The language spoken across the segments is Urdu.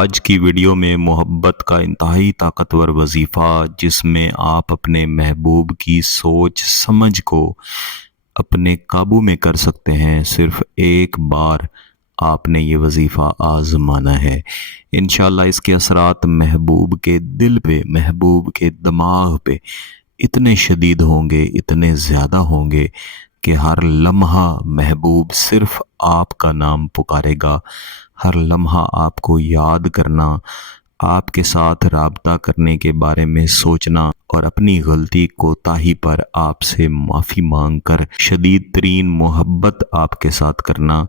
آج کی ویڈیو میں محبت کا انتہائی طاقتور وظیفہ جس میں آپ اپنے محبوب کی سوچ سمجھ کو اپنے قابو میں کر سکتے ہیں۔ صرف ایک بار آپ نے یہ وظیفہ آزمانا ہے۔ انشاءاللہ اس کے اثرات محبوب کے دل پہ، محبوب کے دماغ پہ اتنے شدید ہوں گے، اتنے زیادہ ہوں گے کہ ہر لمحہ محبوب صرف آپ کا نام پکارے گا۔ ہر لمحہ آپ کو یاد کرنا، آپ کے ساتھ رابطہ کرنے کے بارے میں سوچنا اور اپنی غلطی کوتاہی پر آپ سے معافی مانگ کر شدید ترین محبت آپ کے ساتھ کرنا۔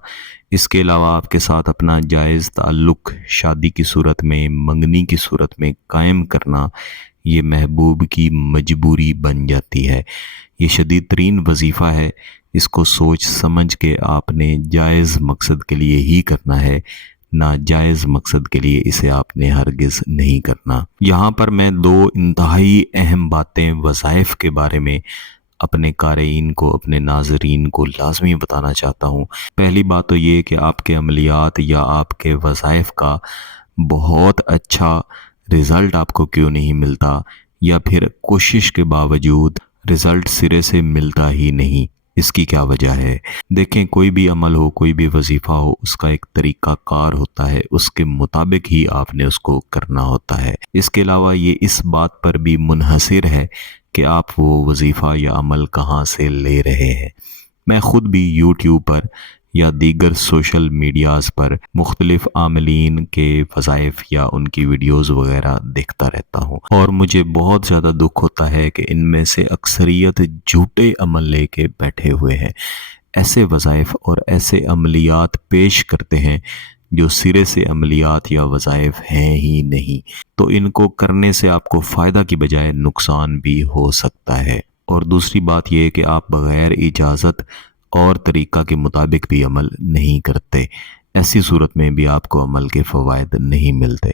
اس کے علاوہ آپ کے ساتھ اپنا جائز تعلق شادی کی صورت میں، منگنی کی صورت میں قائم کرنا، یہ محبوب کی مجبوری بن جاتی ہے۔ یہ شدید ترین وظیفہ ہے۔ اس کو سوچ سمجھ کے آپ نے جائز مقصد کے لیے ہی کرنا ہے، ناجائز مقصد کے لیے اسے آپ نے ہرگز نہیں کرنا۔ یہاں پر میں دو انتہائی اہم باتیں وظائف کے بارے میں اپنے قارئین کو، اپنے ناظرین کو لازمی بتانا چاہتا ہوں۔ پہلی بات تو یہ کہ آپ کے عملیات یا آپ کے وظائف کا بہت اچھا رزلٹ آپ کو کیوں نہیں ملتا، یا پھر کوشش کے باوجود رزلٹ سرے سے ملتا ہی نہیں، اس کی کیا وجہ ہے؟ دیکھیں، کوئی بھی عمل ہو، کوئی بھی وظیفہ ہو، اس کا ایک طریقہ کار ہوتا ہے، اس کے مطابق ہی آپ نے اس کو کرنا ہوتا ہے۔ اس کے علاوہ یہ اس بات پر بھی منحصر ہے کہ آپ وہ وظیفہ یا عمل کہاں سے لے رہے ہیں۔ میں خود بھی یوٹیوب پر یا دیگر سوشل میڈیاز پر مختلف عاملین کے وظائف یا ان کی ویڈیوز وغیرہ دیکھتا رہتا ہوں، اور مجھے بہت زیادہ دکھ ہوتا ہے کہ ان میں سے اکثریت جھوٹے عمل لے کے بیٹھے ہوئے ہیں، ایسے وظائف اور ایسے عملیات پیش کرتے ہیں جو سرے سے عملیات یا وظائف ہیں ہی نہیں۔ تو ان کو کرنے سے آپ کو فائدہ کی بجائے نقصان بھی ہو سکتا ہے۔ اور دوسری بات یہ کہ آپ بغیر اجازت اور طریقہ کے مطابق بھی عمل نہیں کرتے، ایسی صورت میں بھی آپ کو عمل کے فوائد نہیں ملتے۔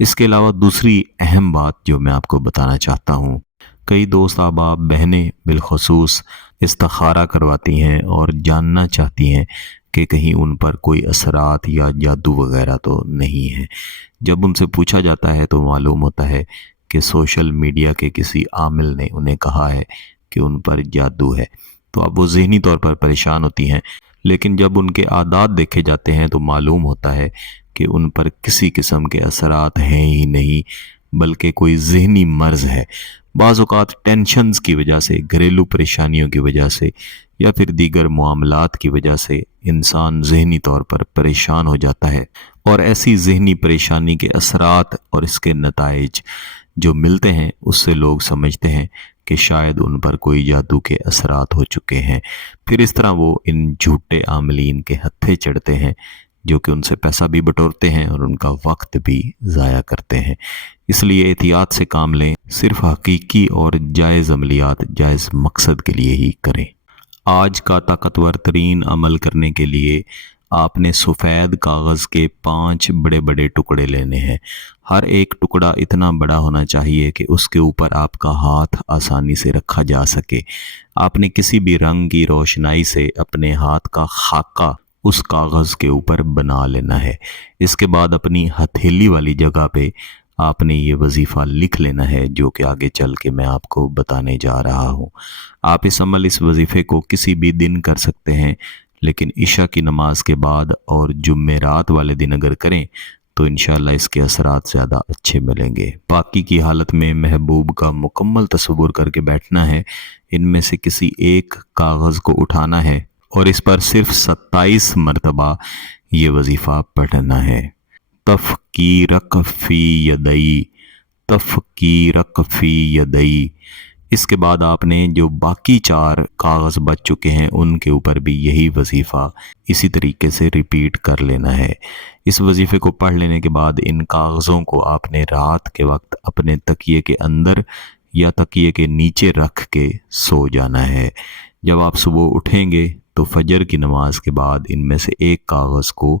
اس کے علاوہ دوسری اہم بات جو میں آپ کو بتانا چاہتا ہوں، کئی دوست احباب بہنیں بالخصوص استخارہ کرواتی ہیں اور جاننا چاہتی ہیں کہ کہیں ان پر کوئی اثرات یا جادو وغیرہ تو نہیں ہے۔ جب ان سے پوچھا جاتا ہے تو معلوم ہوتا ہے کہ سوشل میڈیا کے کسی عامل نے انہیں کہا ہے کہ ان پر جادو ہے، تو اب وہ ذہنی طور پر پریشان ہوتی ہیں، لیکن جب ان کے عادات دیکھے جاتے ہیں تو معلوم ہوتا ہے کہ ان پر کسی قسم کے اثرات ہیں ہی نہیں، بلکہ کوئی ذہنی مرض ہے۔ بعض اوقات ٹینشنز کی وجہ سے، گھریلو پریشانیوں کی وجہ سے یا پھر دیگر معاملات کی وجہ سے انسان ذہنی طور پر پریشان ہو جاتا ہے، اور ایسی ذہنی پریشانی کے اثرات اور اس کے نتائج جو ملتے ہیں اس سے لوگ سمجھتے ہیں کہ شاید ان پر کوئی جادو کے اثرات ہو چکے ہیں۔ پھر اس طرح وہ ان جھوٹے عاملین کے ہتھے چڑھتے ہیں جو کہ ان سے پیسہ بھی بٹورتے ہیں اور ان کا وقت بھی ضائع کرتے ہیں۔ اس لیے احتیاط سے کام لیں، صرف حقیقی اور جائز عملیات جائز مقصد کے لیے ہی کریں۔ آج کا طاقتور ترین عمل کرنے کے لیے آپ نے سفید کاغذ کے 5 بڑے بڑے ٹکڑے لینے ہیں۔ ہر ایک ٹکڑا اتنا بڑا ہونا چاہیے کہ اس کے اوپر آپ کا ہاتھ آسانی سے رکھا جا سکے۔ آپ نے کسی بھی رنگ کی روشنائی سے اپنے ہاتھ کا خاکہ اس کاغذ کے اوپر بنا لینا ہے۔ اس کے بعد اپنی ہتھیلی والی جگہ پہ آپ نے یہ وظیفہ لکھ لینا ہے جو کہ آگے چل کے میں آپ کو بتانے جا رہا ہوں۔ آپ اس وظیفے کو کسی بھی دن کر سکتے ہیں، لیکن عشاء کی نماز کے بعد اور جمعرات والے دن اگر کریں تو انشاءاللہ اس کے اثرات زیادہ اچھے ملیں گے۔ پاکی کی حالت میں محبوب کا مکمل تصور کر کے بیٹھنا ہے۔ ان میں سے کسی ایک کاغذ کو اٹھانا ہے اور اس پر صرف 27 مرتبہ یہ وظیفہ پڑھنا ہے۔ تفکیرک فی یدئی، تفکیرک فی یدئی۔ اس کے بعد آپ نے جو باقی 4 کاغذ بچ چکے ہیں ان کے اوپر بھی یہی وظیفہ اسی طریقے سے ریپیٹ کر لینا ہے۔ اس وظیفے کو پڑھ لینے کے بعد ان کاغذوں کو آپ نے رات کے وقت اپنے تکیے کے اندر یا تکیے کے نیچے رکھ کے سو جانا ہے۔ جب آپ صبح اٹھیں گے تو فجر کی نماز کے بعد ان میں سے ایک کاغذ کو